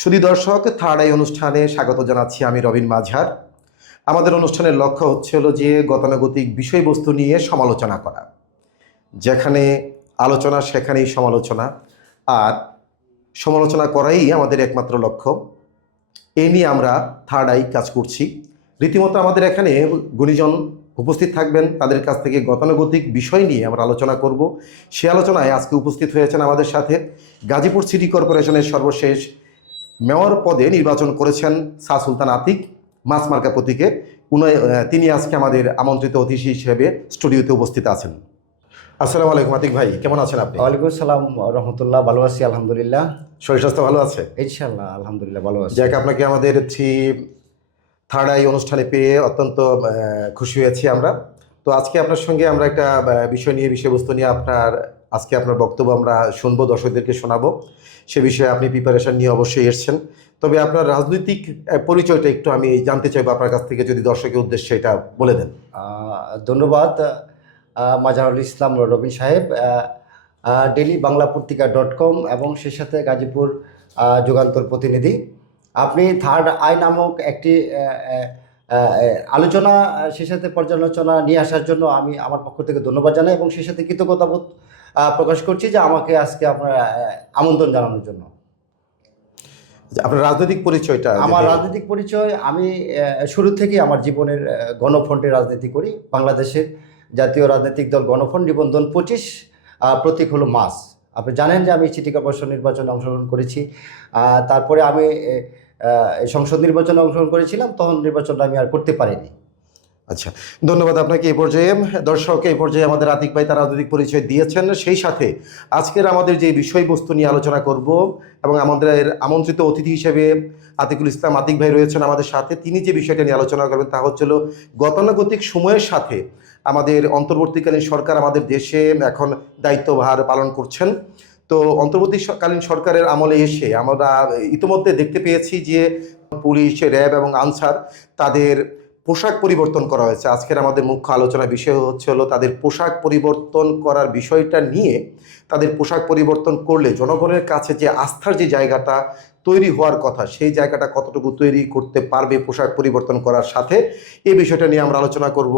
সুধী দর্শক, third eye অনুষ্ঠানে স্বাগত জানাচ্ছি আমি রবিন মাঝার। আমাদের অনুষ্ঠানের লক্ষ্য হলো যে গতানুগতিক বিষয়বস্তু নিয়ে সমালোচনা করা। যেখানে আলোচনা সেখানেই সমালোচনা, আর সমালোচনা করাই আমাদের একমাত্র লক্ষ্য। এই নিয়ে আমরা থার্ড আই কাজ করছি। রীতিমতো আমাদের এখানে গুণীজন উপস্থিত থাকবেন, তাদের কাছ থেকে গতানুগতিক বিষয় নিয়ে আমরা আলোচনা করব। সে আলোচনায় আজকে উপস্থিত হয়েছেন আমাদের সাথে গাজীপুর সিটি কর্পোরেশনের সর্বশেষ মেয়র পদে নির্বাচন করেছেন শাহ সুলতান আতিক, মাছমার্কা প্রতীকে। তিনি আজকে আমাদের আমন্ত্রিত অতিথি হিসেবে স্টুডিওতে উপস্থিত আছেন। আসসালামু আলাইকুম আতিক ভাই, কেমন আছেন আপনি? ওয়ালাইকুম আসসালাম রহমতুল্লাহ, ভালো আছি আলহামদুলিল্লাহ। শরীর স্বাস্থ্য ভালো আছে? ইনশাআল্লাহ আলহামদুলিল্লাহ ভালো আছি। যাক, আপনাকে আমাদের থার্ড আই অনুষ্ঠানে পেয়ে অত্যন্ত খুশি হয়েছি আমরা। তো আজকে আপনার সঙ্গে আমরা একটা বিষয়বস্তু নিয়ে আজকে আপনার বক্তব্য আমরা শুনবো, দর্শকদেরকে শোনাবো। সে বিষয়ে আপনি প্রিপারেশন নিয়ে অবশ্যই এসেছেন। তবে আপনার রাজনৈতিক পরিচয়টা একটু আমি জানতে চাইবো আপনার কাছ থেকে, যদি দর্শকের উদ্দেশ্যে এটা বলে দেন। ধন্যবাদ মাজারুল ইসলাম রবিন সাহেব। ডেলি বাংলা পত্রিকা.com এবং সে সাথে গাজীপুর যুগান্তর প্রতিনিধি। আপনি থার্ড আই নামক একটি আলোচনা সে সাথে পর্যালোচনা নিয়ে আসার জন্য আমি আমার পক্ষ থেকে ধন্যবাদ জানাই এবং সে সাথে কৃতজ্ঞতাবোধ প্রকাশ করছি যে আমাকে আজকে আপনার আমন্ত্রণ জানানোর জন্য। আপনার রাজনৈতিক পরিচয়টা? আমার রাজনৈতিক পরিচয়, আমি শুরু থেকেই আমার জীবনের গণফ্রন্টে রাজনীতি করি। বাংলাদেশের জাতীয় রাজনৈতিক দল গণফ্রন্ট, নিবন্ধন 25, প্রতীক হলো মাছ। আপনি জানেন যে আমি সিটি কর্পোরেশন নির্বাচনে অংশগ্রহণ করেছি। তারপরে আমি সংসদ নির্বাচনে অংশগ্রহণ করেছিলাম, তখন নির্বাচনটা আমি আর করতে পারিনি। আচ্ছা, ধন্যবাদ আপনাকে। এই পর্যায়ে দর্শক, এই পর্যায়ে আমাদের আতিক ভাই তার রাজনৈতিক পরিচয় দিয়েছেন। সেই সাথে আজকের আমাদের যে বিষয়বস্তু নিয়ে আলোচনা করব এবং আমাদের আমন্ত্রিত অতিথি হিসেবে আতিকুল ইসলাম আতিক ভাই রয়েছেন আমাদের সাথে। তিনি যে বিষয়টা নিয়ে আলোচনা করবেন তা হচ্ছিল গতানুগতিক সময়ের সাথে আমাদের অন্তর্বর্তীকালীন সরকার আমাদের দেশে এখন দায়িত্বভার পালন করছেন। তো অন্তর্বর্তীকালীন সরকারের আমলে এসে আমরা ইতিমধ্যে দেখতে পেয়েছি যে পুলিশ, র্যাব এবং আনসার তাদের পোশাক পরিবর্তন করা হয়েছে। আজকের আমাদের মুখ্য আলোচনার বিষয় হলো তাদের পোশাক পরিবর্তন করার বিষয়টা নিয়ে। তাদের পোশাক পরিবর্তন করলে জনগণের কাছে যে আস্থার যে জায়গাটা তৈরি হওয়ার কথা, সেই জায়গাটা কতটুকু তৈরি করতে পারবে পোশাক পরিবর্তন করার সাথে, এই বিষয়টা নিয়ে আমরা আলোচনা করব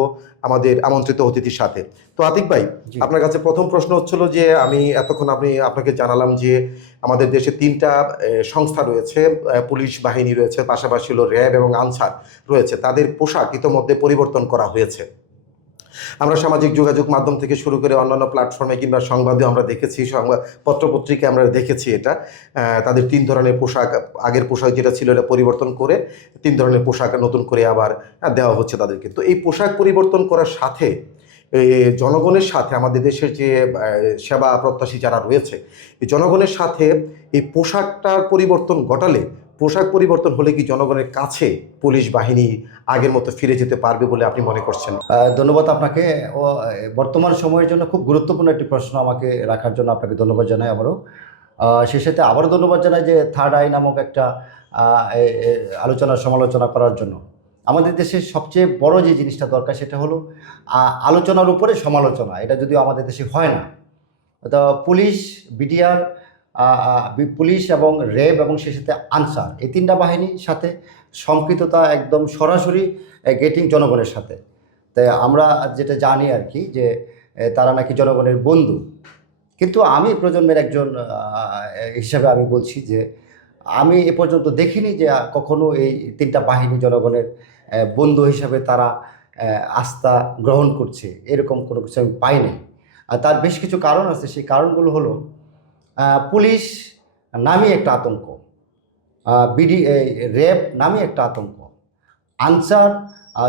আমাদের আমন্ত্রিত অতিথির সাথে। তো আতিক ভাই, আপনার কাছে প্রথম প্রশ্ন হচ্ছিল যে আমি এতক্ষণ আপনাকে জানালাম যে আমাদের দেশে 3টা সংস্থা রয়েছে, পুলিশ বাহিনী রয়েছে, পাশাপাশি হলো র্যাব এবং আনসার রয়েছে। তাদের পোশাক ইতোমধ্যে পরিবর্তন করা হয়েছে। আমরা সামাজিক যোগাযোগ মাধ্যম থেকে শুরু করে অন্যান্য প্ল্যাটফর্মে কিংবা সংবাদে আমরা দেখেছি, পত্রপত্রিকায় আমরা দেখেছি এটা। তাদের 3 ধরনের পোশাক, আগের পোশাক যেটা ছিল এটা পরিবর্তন করে 3 ধরনের পোশাক নতুন করে আবার দেওয়া হচ্ছে তাদেরকে। তো এই পোশাক পরিবর্তন করার সাথে জনগণের সাথে আমাদের দেশের যে সেবা প্রত্যাশী যারা রয়েছে, এই জনগণের সাথে এই পোশাকটার পরিবর্তন ঘটালে, পোশাক পরিবর্তন হলে কি জনগণের কাছে পুলিশ বাহিনী আগের মতো ফিরে যেতে পারবে বলে আপনি মনে করছেন? ধন্যবাদ আপনাকে। বর্তমান সময়ের জন্য খুব গুরুত্বপূর্ণ একটি প্রশ্ন আমাকে রাখার জন্য আপনাকে ধন্যবাদ জানাই আবারও। সে সাথে আবারও ধন্যবাদ জানাই যে থার্ড আই নামক একটা আলোচনা সমালোচনা করার জন্য। আমাদের দেশের সবচেয়ে বড় যে জিনিসটা দরকার সেটা হলো আলোচনার উপরে সমালোচনা। এটা যদিও আমাদের দেশে হয় না। তো পুলিশ, বিডিআর, পুলিশ এবং র্যাব এবং সে সাথে আনসার, এই 3টা বাহিনীর সাথে সম্পৃক্ততা একদম সরাসরি গেটিং জনগণের সাথে। তাই আমরা যেটা জানি আর কি, যে তারা নাকি জনগণের বন্ধু। কিন্তু আমি প্রজন্মের একজন হিসাবে আমি বলছি যে আমি এ পর্যন্ত দেখিনি যে কখনো এই 3টা বাহিনী জনগণের বন্ধু হিসাবে তারা আস্থা গ্রহণ করছে, এরকম কোনো কিছু আমি পাইনি। আর তার বেশ কিছু কারণ আছে। সেই কারণগুলো হলো, পুলিশ নামই একটা আতঙ্ক, র্যাব নামই একটা আতঙ্ক, আনসার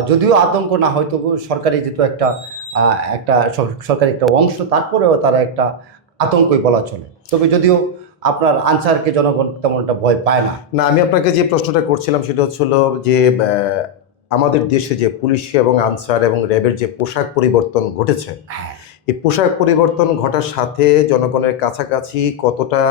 যদিও আতঙ্ক না হয় তবু সরকারি যেহেতু একটা সরকারি একটা অংশ, তারপরেও তারা একটা আতঙ্কই বলা চলে। তবে যদিও আপনার আনসারকে জনগণ তেমন একটা ভয় পায় না। না, আমি আপনাকে যে প্রশ্নটা করছিলাম সেটা হচ্ছিল যে আমাদের দেশে যে পুলিশ এবং আনসার এবং র্যাবের যে পোশাক পরিবর্তন ঘটেছে, এই পোশাক পরিবর্তন ঘটার সাথে জনগণের কাছাকাছি কতটা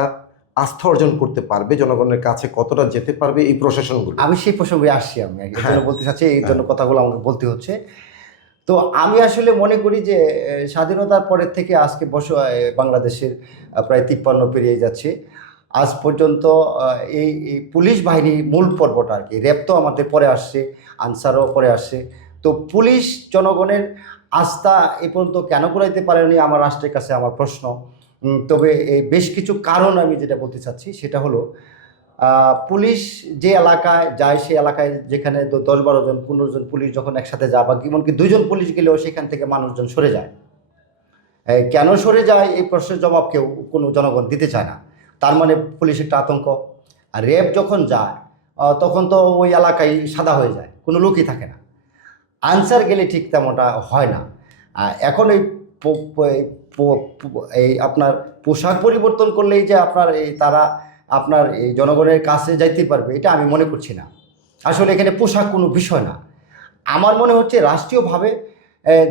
আস্থা অর্জন করতে পারবে, জনগণের কাছে কতটা যেতে পারবে এই প্রশাসনগুলো? আমি সেই প্রসঙ্গে আসছি, আমি এই জন্য বলতে চাচ্ছি, এই জন্য কথাগুলো আমাকে বলতে হচ্ছে। তো আমি আসলে মনে করি যে স্বাধীনতার পরের থেকে আজকে বাংলাদেশের প্রায় 53 পেরিয়ে যাচ্ছে। আজ পর্যন্ত এই পুলিশ বাহিনীর মূল পর্বটা আর কি, র্যাব তো আমাদের পরে আসছে, আনসারও পরে আসছে। তো পুলিশ জনগণের আস্থা এ পর্যন্ত কেন করাইতে পারেনি আমার রাষ্ট্রের কাছে আমার প্রশ্ন। তবে এই বেশ কিছু কারণ আমি যেটা বলতে চাচ্ছি সেটা হলো, পুলিশ যে এলাকায় যায় সেই এলাকায় যেখানে 10-12 জন 15 জন পুলিশ যখন একসাথে যায়, বা এমনকি 2 জন পুলিশ গেলেও সেখান থেকে মানুষজন সরে যায়। কেন সরে যায় এই প্রশ্নের জবাব কেউ কোনো জনগণ দিতে চায় না। তার মানে পুলিশ একটা আতঙ্ক। আর র্যাব যখন যায় তখন তো ওই এলাকায় সাদা হয়ে যায়, কোনো লোকই থাকে না। আনসার গেলে ঠিক তেমনটা হয় না। এখন এই এই আপনার পোশাক পরিবর্তন করলেই যে আপনার এই তারা আপনার এই জনগণের কাছে যাইতে পারবে, এটা আমি মনে করছি না। আসলে এখানে পোশাক কোনো বিষয় না। আমার মনে হচ্ছে রাষ্ট্রীয়ভাবে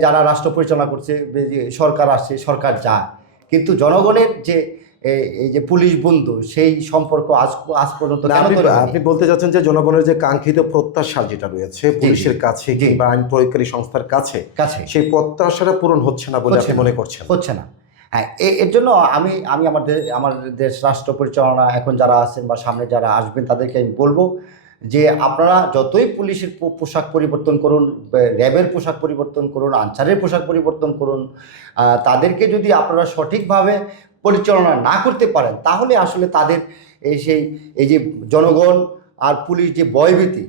যারা রাষ্ট্র পরিচালনা করছে, যে সরকার আসছে, সরকার যায়, কিন্তু জনগণের যে এই যে পুলিশ বন্ধু সেই সম্পর্ক আজ পর্যন্ত কেন তৈরি হয়নি? আপনি বলতে চাচ্ছেন যে জনগণের যে কাঙ্ক্ষিত প্রত্যাশা যেটা রয়েছে পুলিশের কাছে কিংবা আইন প্রয়োগকারী সংস্থার কাছে সেই প্রত্যাশাটা পূরণ হচ্ছে না বলে আপনি মনে করছেন? হচ্ছে না। হ্যাঁ, এর জন্য আমি আমার দেশ রাষ্ট্র পরিচালনা এখন যারা আছেন বা সামনে যারা আসবেন তাদেরকে আমি বলবো যে আপনারা যতই পুলিশের পোশাক পরিবর্তন করুন, র্যাবের পোশাক পরিবর্তন করুন, আনসারের পোশাক পরিবর্তন করুন, তাদেরকে যদি আপনারা সঠিকভাবে পরিচালনা না করতে পারেন, তাহলে আসলে তাদের এই যে জনগণ আর পুলিশ যে ভয়ভীতি,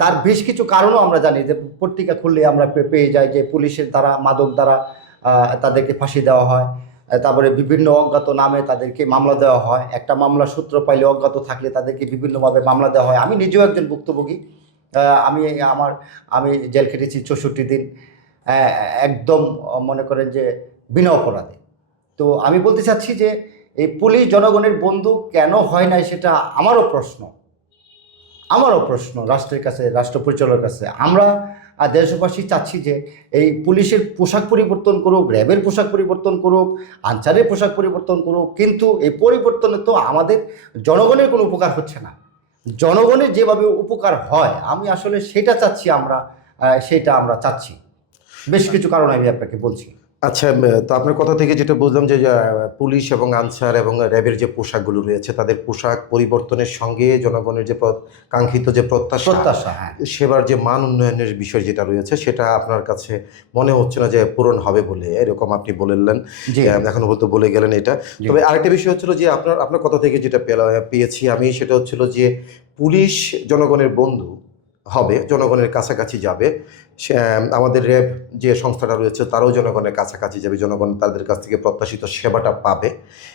তার বেশ কিছু কারণও আমরা জানি। যে পত্রিকা খুললে আমরা পেয়ে যাই যে পুলিশের দ্বারা, মাদক দ্বারা তাদেরকে ফাঁসি দেওয়া হয়, তারপরে বিভিন্ন অজ্ঞাত নামে তাদেরকে মামলা দেওয়া হয়। একটা মামলার সূত্র পাইলে অজ্ঞাত থাকলে তাদেরকে বিভিন্নভাবে মামলা দেওয়া হয়। আমি নিজেও একজন ভুক্তভোগী। আমি জেল খেটেছি 64 দিন, একদম মনে করেন যে বিনা অপরাধে। তো আমি বলতে চাচ্ছি যে এই পুলিশ জনগণের বন্ধু কেন হয় নাই, সেটা আমারও প্রশ্ন রাষ্ট্রের কাছে, রাষ্ট্র পরিচালকের কাছে। আমরা দেশবাসী চাচ্ছি যে এই পুলিশের পোশাক পরিবর্তন করুক, র্যাবের পোশাক পরিবর্তন করুক, আনসারের পোশাক পরিবর্তন করুক, কিন্তু এই পরিবর্তনে তো আমাদের জনগণের কোনো উপকার হচ্ছে না। জনগণের যেভাবে উপকার হয় আমি আসলে সেটা চাচ্ছি, সেটা আমরা চাচ্ছি। বেশ কিছু কারণ আমি আপনাকে বলছি। আচ্ছা, তো আপনার কথা থেকে যেটা বুঝলাম যে পুলিশ এবং আনসার এবং র্যাবের যে পোশাকগুলো রয়েছে তাদের পোশাক পরিবর্তনের সঙ্গে জনগণের যে কাঙ্ক্ষিত যে প্রত্যাশা, হ্যাঁ, সেবার যে মান উন্নয়নের বিষয় যেটা রয়েছে সেটা আপনার কাছে মনে হচ্ছে না যে পূরণ হবে বলে, এরকম আপনি বললেন। এখনো বলতে বলে গেলেন এটা। তবে আরেকটা বিষয় হচ্ছিল যে আপনার কথা থেকে যেটা পেয়েছি আমি, সেটা হচ্ছিল যে পুলিশ জনগণের বন্ধু হবে, জনগণের কাছাকাছি যাবে। আমাদের র্যাব যে সংস্থাটা রয়েছে তারাও জনগণের কাছাকাছি যাবে, জনগণ তাদের কাছ থেকে প্রত্যাশিত সেবাটা পাবে।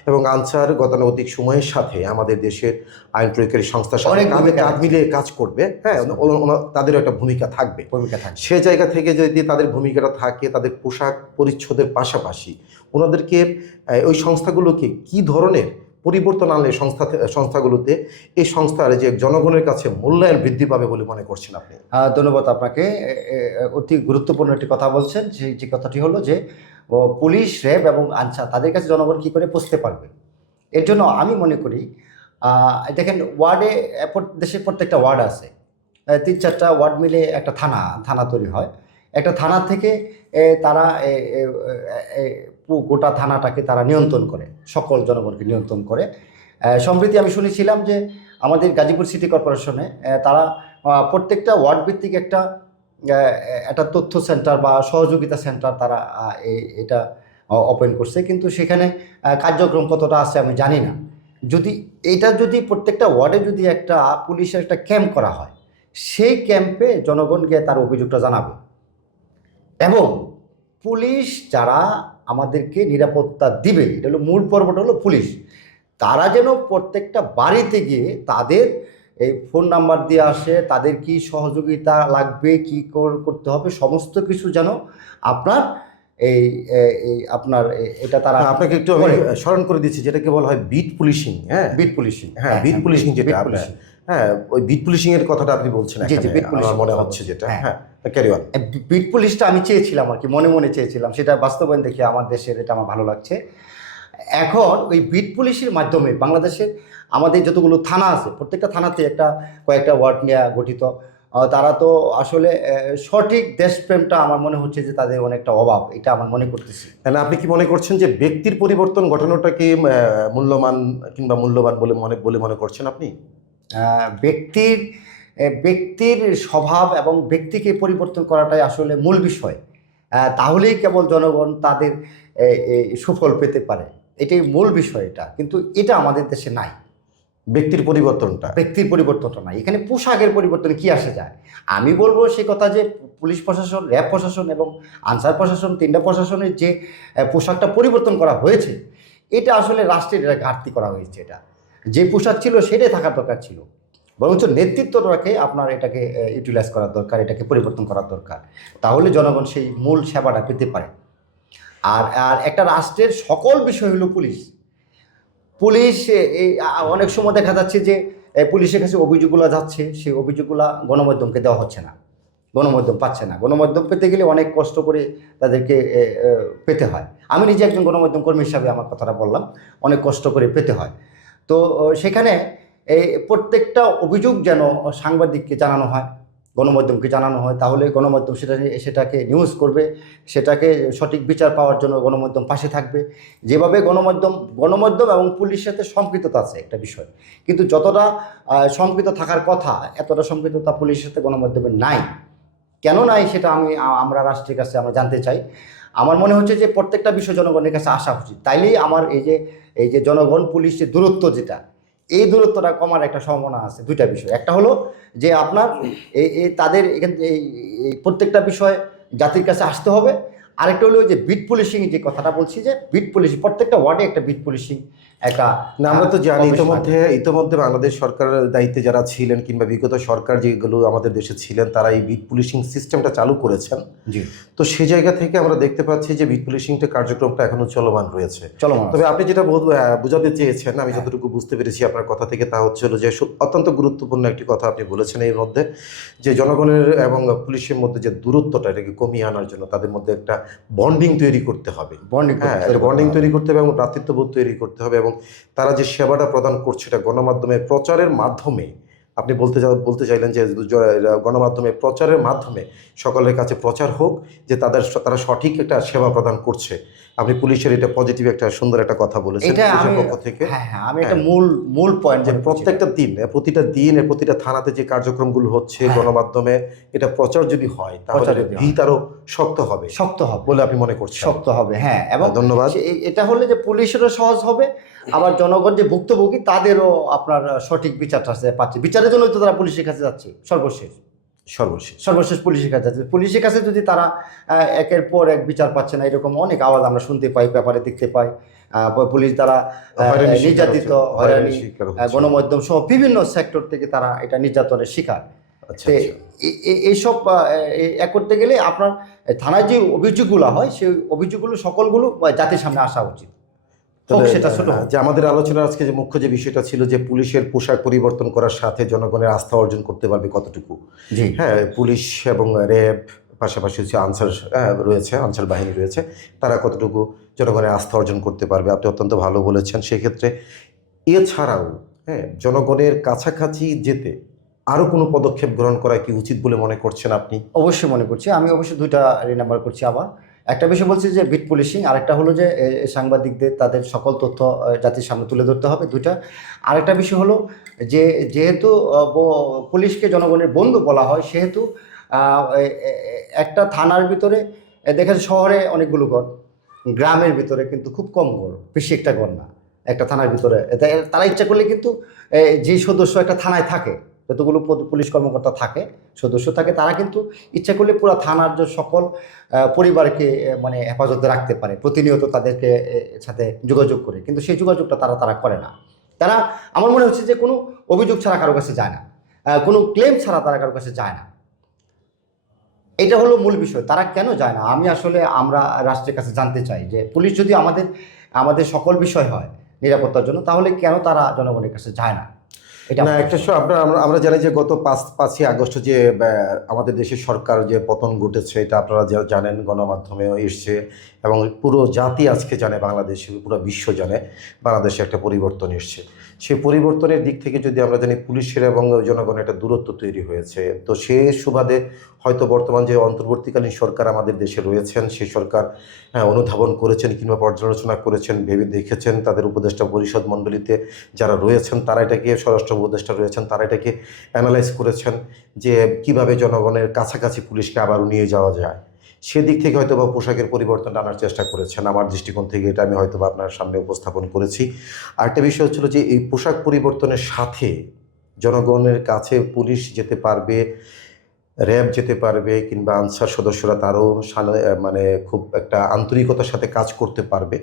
এবং আনসার গতানুগতিক সময়ের সাথে আমাদের দেশের আইন প্রয়োগকারী সংস্থার সাথে কাঁধ মিলিয়ে কাজ করবে। হ্যাঁ, তাদেরও একটা ভূমিকা থাকবে। সে জায়গা থেকে যদি তাদের ভূমিকাটা থাকে, তাদের পোশাক পরিচ্ছদের পাশাপাশি ওনাদেরকে ওই সংস্থাগুলোকে কি ধরনের পরিবর্তন আনলে সংস্থাগুলোতে এই সংস্থার যে জনগণের কাছে মূল্যায়ন বৃদ্ধি পাবে বলে মনে করছেন আপনি? ধন্যবাদ আপনাকে। অতি গুরুত্বপূর্ণ একটি কথা বলছেন। যে কথাটি হলো যে পুলিশ, র্যাব এবং আনসার তাদের কাছে জনগণ কী করে পৌঁছতে পারবে। এর জন্য আমি মনে করি, দেখেন ওয়ার্ডে, দেশের প্রত্যেকটা ওয়ার্ড আছে, 3-4টা ওয়ার্ড মিলে একটা থানা তৈরি হয়। একটা থানা থেকে তারা গোটা থানাটাকে তারা নিয়ন্ত্রণ করে, সকল জনগণকে নিয়ন্ত্রণ করে। সম্প্রতি আমি শুনেছিলাম যে আমাদের গাজীপুর সিটি কর্পোরেশনে তারা প্রত্যেকটা ওয়ার্ড ভিত্তিক একটা তথ্য সেন্টার বা সহযোগিতা সেন্টার তারা এটা ওপেন করছে, কিন্তু সেখানে কার্যক্রম কতটা আছে আমি জানি না। যদি প্রত্যেকটা ওয়ার্ডে যদি একটা পুলিশের একটা ক্যাম্প করা হয়, সেই ক্যাম্পে জনগণ গিয়ে তার অভিযোগটা জানাবে, এবং পুলিশ যারা আমাদেরকে নিরাপত্তা দিবে, এটা হলো মূল পর্বটা হলো পুলিশ, তারা যেন প্রত্যেকটা বাড়িতে গিয়ে তাদের এই ফোন নাম্বার দিয়ে আসে, তাদের কি সহযোগিতা লাগবে, কি করতে হবে, সমস্ত কিছু যেন আপনার এটা তারা আপনাকে একটু আমি স্মরণ করে দিচ্ছি, যেটাকে বলা হয় বিট পুলিশিং। হ্যাঁ, বিট পুলিশিং। হ্যাঁ, বিট পুলিশিং যেটা, হ্যাঁ, ওই বিট পুলিশিং এর কথাটা আপনি বলছেন। আমার মনে হচ্ছে যেটা, হ্যাঁ, ক্যারি অন। বিট পুলিশটা আমি চেয়েছিলাম আর কি, মনে চেয়েছিলাম, সেটা বাস্তবায়ন দেখে আমার দেশের এটা আমার ভালো লাগছে। এখন ওই বিট পুলিশের মাধ্যমে বাংলাদেশের আমাদের যতগুলো থানা আছে, প্রত্যেকটা থানাতে কয়েকটা ওয়ার্ড নিয়ে গঠিত, তারা তো আসলে সঠিক দেশপ্রেমটা আমার মনে হচ্ছে যে তাদের অনেকটা অভাব, এটা আমার মনে করতেছি। না, আপনি কি মনে করছেন যে ব্যক্তির পরিবর্তন ঘটানোটাকে মূল্যবান কিংবা মূল্যবান বলে মনে করছেন আপনি? ব্যক্তির ব্যক্তির স্বভাব এবং ব্যক্তিকে পরিবর্তন করাটাই আসলে মূল বিষয়। তাহলেই কেবল জনগণ তাদের সুফল পেতে পারে, এটাই মূল বিষয়। এটা কিন্তু এটা আমাদের দেশে নাই, ব্যক্তির পরিবর্তনটা। ব্যক্তির পরিবর্তনটা নাই। এখানে পোশাকের পরিবর্তনে কি আসে যায়? আমি বলবো সে কথা যে পুলিশ প্রশাসন, র্যাব প্রশাসন এবং আনসার প্রশাসন, তিনটা প্রশাসনের যে পোশাকটা পরিবর্তন করা হয়েছে, এটা আসলে রাষ্ট্রের এটা ঘাটতি করা হয়েছে। এটা যে পোশাক ছিল সেটাই থাকার দরকার ছিল, বরঞ্চ নেতৃত্বটাকে আপনার এটাকে ইউটিলাইজ করার দরকার, এটাকে পরিবর্তন করার দরকার। তাহলে জনগণ সেই মূল সেবাটা পেতে পারে। আর আর একটা রাষ্ট্রের সকল বিষয় হলো পুলিশ। পুলিশ এই অনেক সময় দেখা যাচ্ছে যে পুলিশের কাছে অভিযোগগুলো যাচ্ছে, সেই অভিযোগগুলো গণমাধ্যমকে দেওয়া হচ্ছে না, গণমাধ্যম পাচ্ছে না। গণমাধ্যম পেতে গেলে অনেক কষ্ট করে তাদেরকে পেতে হয়। আমি নিজে একজন গণমাধ্যম কর্মী হিসাবে আমার কথাটা বললাম, অনেক কষ্ট করে পেতে হয়। তো সেখানে এই প্রত্যেকটা অভিযোগ যেন সাংবাদিককে জানানো হয়, গণমাধ্যমকে জানানো হয়, তাহলে গণমাধ্যম সেটাকে নিউজ করবে, সেটাকে সঠিক বিচার পাওয়ার জন্য গণমাধ্যম পাশে থাকবে। যেভাবে গণমাধ্যম এবং পুলিশের সাথে সম্পৃক্ততা আছে একটা বিষয়, কিন্তু যতটা সম্পৃক্ত থাকার কথা এতটা সম্পৃক্ততা পুলিশের সাথে গণমাধ্যমের নাই। কেন নাই সেটা আমরা রাষ্ট্রের কাছে আমরা জানতে চাই। আমার মনে হচ্ছে যে প্রত্যেকটা বিষয় জনগণের কাছে আসা উচিত, তাইলেই আমার এই যে জনগণ পুলিশের দূরত্ব, যেটা এই দূরত্বটা কমার একটা সম্ভাবনা আছে। দুইটা বিষয়, একটা হলো যে আপনার এই তাদের এখান এই প্রত্যেকটা বিষয় জাতির কাছে আসতে হবে। আরেকটা হলো যে বিট পুলিশিং, যে কথাটা বলছি, যে বিট পুলিশিং প্রত্যেকটা ওয়ার্ডে একটা বিট পুলিশিং একটা। না, আমরা তো জানি কমিশন ইতোমধ্যে বাংলাদেশ সরকারের দায়িত্বে যারা ছিলেন কিংবা বিগত সরকার যেগুলো আমাদের দেশে ছিলেন, তারা এই বিট পুলিশিং সিস্টেমটা চালু করেছেন। জি, তো সেই জায়গা থেকে আমরা দেখতে পাচ্ছি যে বিট পুলিশিংটা কার্যক্রমটা এখনো চলমান রয়েছে। চলমান। তবে আপনি যেটা বোঝাতে চেয়েছেন, আমি যতটুকু বুঝতে পেরেছি আপনার কথা থেকে, তা হচ্ছে হলো যে অত্যন্ত গুরুত্বপূর্ণ একটি কথা আপনি বলেছেন এর মধ্যে, যে জনগণের এবং পুলিশের মধ্যে যে দূরত্বটা, এটাকে কমিয়ে আনার জন্য তাদের মধ্যে একটা বন্ডিং তৈরি করতে হবে। হ্যাঁ, একটা বন্ডিং তৈরি করতে হবে এবং ভ্রাতৃত্ববোধ তৈরি করতে হবে, এবং তারা যে সেবাটা প্রদান করছে এটা গণমাধ্যমের প্রচারের মাধ্যমে, আপনি বলতে চাইলেন যে গণমাধ্যমে প্রচারের মাধ্যমে সকলের কাছে প্রচার হোক যে তারা সঠিক একটা সেবা প্রদান করছে। আপনি পুলিশের এটা পজিটিভ একটা সুন্দর একটা কথা বলেছেন পুলিশের পক্ষ থেকে। হ্যাঁ, আমি একটা মূল পয়েন্ট যে প্রতিটা প্রতিটা থানাতে যে কার্যক্রমগুলো হচ্ছে গণমাধ্যমে, এটা প্রচার যদি হয় তাহলে ভিত আরো শক্ত হবে বলে আপনি মনে করছেন? শক্ত হবে, হ্যাঁ। এবং ধন্যবাদ। এটা হলে যে পুলিশেরও সহজ হবে, আবার জনগণ যে ভুক্তভোগী তাদেরও আপনার সঠিক বিচারটা পাচ্ছে। বিচারের জন্যই তো তারা পুলিশের কাছে যাচ্ছে, সর্বশেষ পুলিশের কাছে যাচ্ছে। পুলিশের কাছে যদি তারা একের পর এক বিচার পাচ্ছে না, এরকম অনেক আওয়াজ আমরা শুনতে পাই, পেপারে দেখতে পাই। পুলিশ দ্বারা নির্যাতিত, হয়রানি, গণমাধ্যম সহ বিভিন্ন সেক্টর থেকে তারা এটা নির্যাতনের শিকার। এইসব এক করতে গেলে আপনার থানায় যে অভিযোগগুলো হয়, সেই অভিযোগগুলো সকলগুলো জাতির সামনে আসা উচিত। যে আমাদের আলোচনার আজকে যে মুখ্য যে বিষয়টা ছিল যে পুলিশের পোশাক পরিবর্তন করার সাথে জনগণের আস্থা অর্জন করতে পারবে কতটুকু। হ্যাঁ, পুলিশ এবং র্যাব, পাশাপাশি হচ্ছে আনসার বাহিনী রয়েছে, তারা কতটুকু জনগণের আস্থা অর্জন করতে পারবে, আপনি অত্যন্ত ভালো বলেছেন। সেক্ষেত্রে এছাড়াও জনগণের কাছাকাছি যেতে আরও কোনো পদক্ষেপ গ্রহণ করা কি উচিত বলে মনে করছেন আপনি? অবশ্যই মনে করছি, আমি অবশ্যই দুইটা রিনাম্বার করছি। আবার একটা বিষয় বলছি যে বিট পুলিশিং, আরেকটা হলো যে সাংবাদিকদের তাদের সকল তথ্য জাতির সামনে তুলে ধরতে হবে, দুইটা। আরেকটা বিষয় হলো যে যেহেতু পুলিশকে জনগণের বন্ধু বলা হয়, সেহেতু একটা থানার ভিতরে দেখেন, শহরে অনেকগুলো ঘর, গ্রামের ভিতরে কিন্তু খুব কম ঘর, বেশি একটা ঘর না একটা থানার ভিতরে। তারা ইচ্ছা করলে কিন্তু যে সদস্য একটা থানায় থাকে, যতগুলো পুলিশ কর্মকর্তা থাকে, সদস্য থাকে, তারা কিন্তু ইচ্ছা করলে পুরো থানার যে সকল পরিবারকে মানে হেফাজতে রাখতে পারে, প্রতিনিয়ত তাদেরকে সাথে যোগাযোগ করে। কিন্তু সেই যোগাযোগটা তারা করে না। তারা, আমার মনে হচ্ছে যে কোনো অভিযোগ ছাড়া কারো কাছে যায় না, কোনো ক্লেম ছাড়া তারা কারো কাছে যায় না। এটা হলো মূল বিষয়, তারা কেন যায় না? আমরা রাষ্ট্রের কাছে জানতে চাই যে পুলিশ যদি আমাদের সকল বিষয় হয় নিরাপত্তার জন্য, তাহলে কেন তারা জনগণের কাছে যায় না? না, একটা আমরা জানি যে গত 5ই আগস্ট যে আমাদের দেশের সরকার যে পতন ঘটেছে, এটা আপনারা জানেন, গণমাধ্যমেও এসছে এবং পুরো জাতি আজকে জানে, বাংলাদেশে পুরো বিশ্ব জানে বাংলাদেশে একটা পরিবর্তন এসছে। সেই পরিবর্তনের দিক থেকে যদি আমরা জানি পুলিশের এবং জনগণের একটা দূরত্ব তৈরি হয়েছে, তো সে সুবাদে হয়তো বর্তমান যে অন্তর্বর্তীকালীন সরকার আমাদের দেশে রয়েছেন, সেই সরকার অনুধাবন করেছেন কিংবা পর্যালোচনা করেছেন, ভেবে দেখেছেন, তাদের উপদেষ্টা পরিষদ মণ্ডলীতে যারা রয়েছেন তারা এটাকে, স্বরাষ্ট্র উপদেষ্টা রয়েছেন তারা এটাকে অ্যানালাইজ করেছেন যে কিভাবে জনগণের কাছাকাছি পুলিশকে আবারও নিয়ে যাওয়া যায়। সেদিক থেকে হয়তো বা পোশাকের পরিবর্তনটা আনার চেষ্টা করেছেন। আমার দৃষ্টিকোণ থেকে এটা আমি হয়তো বা আপনার সামনে উপস্থাপন করেছি। আরেকটা বিষয় হচ্ছিল যে এই পোশাক পরিবর্তনের সাথে জনগণের কাছে পুলিশ যেতে পারবে, র্যাব যেতে পারবে, কিংবা আনসার সদস্যরা তারও মানে খুব একটা আন্তরিকতার সাথে কাজ করতে পারবে।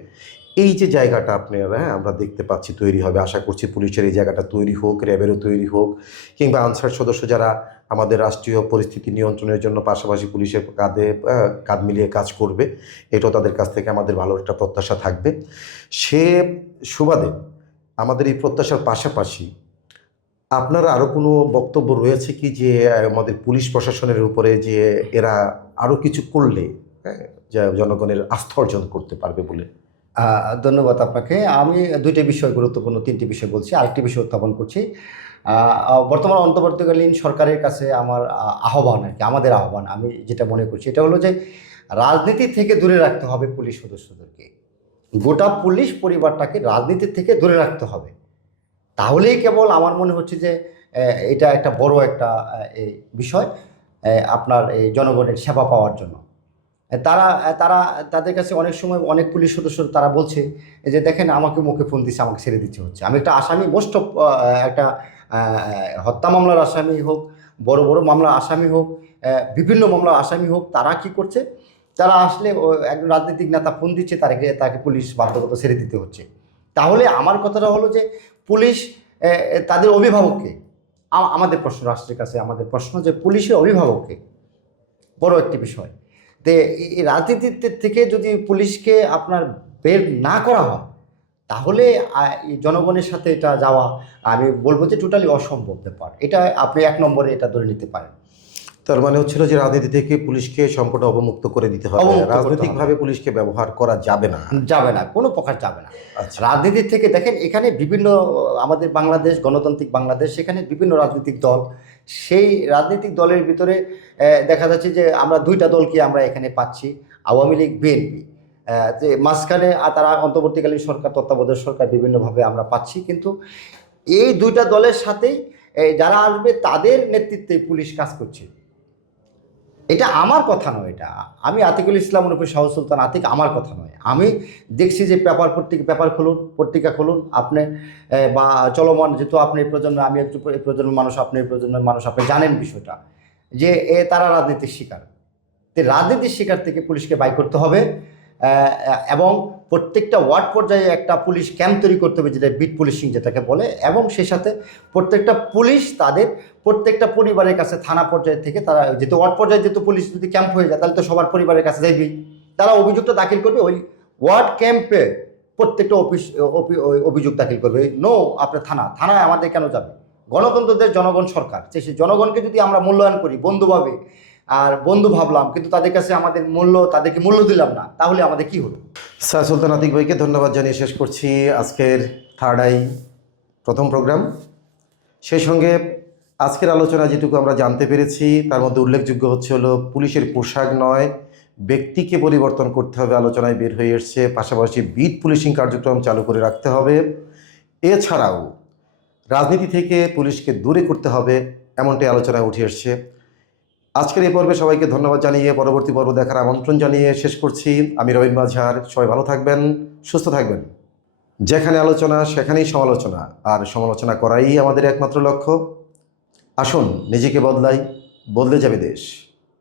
এই যে জায়গাটা আপনারা আমরা দেখতে পাচ্ছি তৈরি হবে, আশা করছি পুলিশের এই জায়গাটা তৈরি হোক, র্যাবেরও তৈরি হোক, কিংবা আনসার সদস্য যারা আমাদের রাষ্ট্রীয় পরিস্থিতি নিয়ন্ত্রণের জন্য পাশাপাশি পুলিশের কাঁধে কাঁধ মিলিয়ে কাজ করবে, এটাও তাদের কাছ থেকে আমাদের ভালো একটা প্রত্যাশা থাকবে। সে সুবাদে আমাদের এই প্রত্যাশার পাশাপাশি আপনার আরও কোনো বক্তব্য রয়েছে কি যে আমাদের পুলিশ প্রশাসনের উপরে যে এরা আরও কিছু করলে যা জনগণের আস্থা অর্জন করতে পারবে বলে? ধন্যবাদ আপনাকে। আমি দুইটি বিষয়, গুরুত্বপূর্ণ তিনটি বিষয় বলছি, আরেকটি বিষয় উত্থাপন করছি। বর্তমান অন্তর্বর্তীকালীন সরকারের কাছে আমার আহ্বান, আর কি আমাদের আহ্বান, আমি যেটা মনে করছি এটা হলো যে রাজনীতি থেকে দূরে রাখতে হবে পুলিশ সদস্যদেরকে। গোটা পুলিশ পরিবারটাকে রাজনীতি থেকে দূরে রাখতে হবে। তাহলেই কেবল আমার মনে হচ্ছে যে এটা একটা বড় একটা এই বিষয় আপনার এই জনগণের সেবা পাওয়ার জন্য। তারা তারা তাদের কাছে অনেক সময় অনেক পুলিশ সদস্য তারা বলছে যে দেখেন আমাকে মুখে ফোন দিচ্ছে, আমাকে ছেড়ে দিচ্ছে হচ্ছে। আমি একটা আসামি, মোস্ট অফ একটা হত্যা মামলার আসামি হোক, বড় বড় মামলার আসামি হোক, বিভিন্ন মামলার আসামি হোক, তারা কি করছে, তারা আসলে একজন রাজনৈতিক নেতা ফোন দিচ্ছে, তাকে পুলিশ বাধ্যগত ছেড়ে দিতে হচ্ছে। তাহলে আমার কথাটা হলো যে পুলিশ তাদের অভিভাবককে, আমাদের প্রশ্ন রাষ্ট্রের কাছে, আমাদের প্রশ্ন যে পুলিশের অভিভাবককে, বড় একটি বিষয়। তো এই রাজনীতির থেকে যদি পুলিশকে আপনার বের না করা হয়, তাহলে এই জনগণের সাথে এটা যাওয়া, আমি বলবো যে টোটালি অসম্ভব ব্যাপার। এটা আপনি এক নম্বরে এটা ধরে নিতে পারেন। তার মানে হচ্ছিল যে রাজনীতি থেকে পুলিশকে সম্পূর্ণ অবমুক্ত করে দিতে হবে, রাজনৈতিকভাবে পুলিশকে ব্যবহার করা যাবে না, যাবে না, কোনো প্রকার যাবে না। আচ্ছা। রাজনীতির থেকে দেখেন এখানে বিভিন্ন, আমাদের বাংলাদেশ গণতান্ত্রিক বাংলাদেশ, সেখানে বিভিন্ন রাজনৈতিক দল, সেই রাজনৈতিক দলের ভিতরে দেখা যাচ্ছে যে আমরা দুইটা দলকে আমরা এখানে পাচ্ছি, আওয়ামী লীগ, বিএনপি, যে মাঝখানে তারা অন্তর্বর্তীকালীন সরকার, তত্ত্বাবধায়ক সরকার, বিভিন্নভাবে আমরা পাচ্ছি। কিন্তু এই দুইটা দলের সাথেই যারা আসবে তাদের নেতৃত্বে পুলিশ কাজ করছে। এটা আমার কথা নয়, এটা আমি আতিকুল ইসলাম রূপে শাহ সুলতান আতিক, আমার কথা নয়। আমি দেখছি যে পেপার খুলুন, পত্রিকা খুলুন আপনি, বা চলমান, যেহেতু আপনি এই প্রজন্ম, আমি একটু এই প্রজন্মের মানুষ, আপনি এই প্রজন্মের মানুষ, আপনি জানেন বিষয়টা যে তারা রাজনীতির শিকার। তো রাজনীতির শিকার থেকে পুলিশকে বাই করতে হবে, এবং প্রত্যেকটা ওয়ার্ড পর্যায়ে একটা পুলিশ ক্যাম্প তৈরি করতে হবে, যেটা বিট পুলিশিং যেটাকে বলে, এবং সেই সাথে প্রত্যেকটা পুলিশ তাদের প্রত্যেকটা পরিবারের কাছে, থানা পর্যায়ে থেকে তারা, যেহেতু ওয়ার্ড পর্যায়ে যেহেতু পুলিশ যদি ক্যাম্প হয়ে যায়, তাহলে তো সবার পরিবারের কাছে যাইবেই, তারা অভিযোগটা দাখিল করবে ওই ওয়ার্ড ক্যাম্পে, প্রত্যেকটা অভিযোগ দাখিল করবে। নো, আপনার থানায় আমাদের কেন যাবে? গণতন্ত্রদের জনগণ সরকার, সেই জনগণকে যদি আমরা মূল্যায়ন করি বন্ধুভাবে, আর বন্ধু ভাবলাম, কিন্তু তাদের কাছে তাদেরকে মূল্য দিলাম না, তাহলে আমাদের কি হলো? শাহ সুলতান আতিক ভাইকে ধন্যবাদ জানিয়ে শেষ করছি আজকের থার্ড আই প্রথম প্রোগ্রাম। সেই সঙ্গে আজকের আলোচনা যেটুকু আমরা জানতে পেরেছি তার মধ্যে উল্লেখযোগ্য হচ্ছে হলো পুলিশের পোশাক নয়, ব্যক্তিকে পরিবর্তন করতে হবে, আলোচনায় বের হয়ে এসছে। পাশাপাশি বিট পুলিশিং কার্যক্রম চালু করে রাখতে হবে। এছাড়াও রাজনীতি থেকে পুলিশকে দূরে করতে হবে, এমনটাই আলোচনায় উঠে এসছে। আজকের এই পর্বে সবাইকে ধন্যবাদ জানিয়ে পরবর্তী পর্ব দেখার আমন্ত্রণ জানিয়ে শেষ করছি। আমি রবীন মাঝার। সবাই ভালো থাকবেন, সুস্থ থাকবেন। যেখানে আলোচনা সেখানেই সমালোচনা, আর সমালোচনা করাই আমাদের একমাত্র লক্ষ্য। আসুন নিজেকে বদলাই, বদলে যাবে দেশ।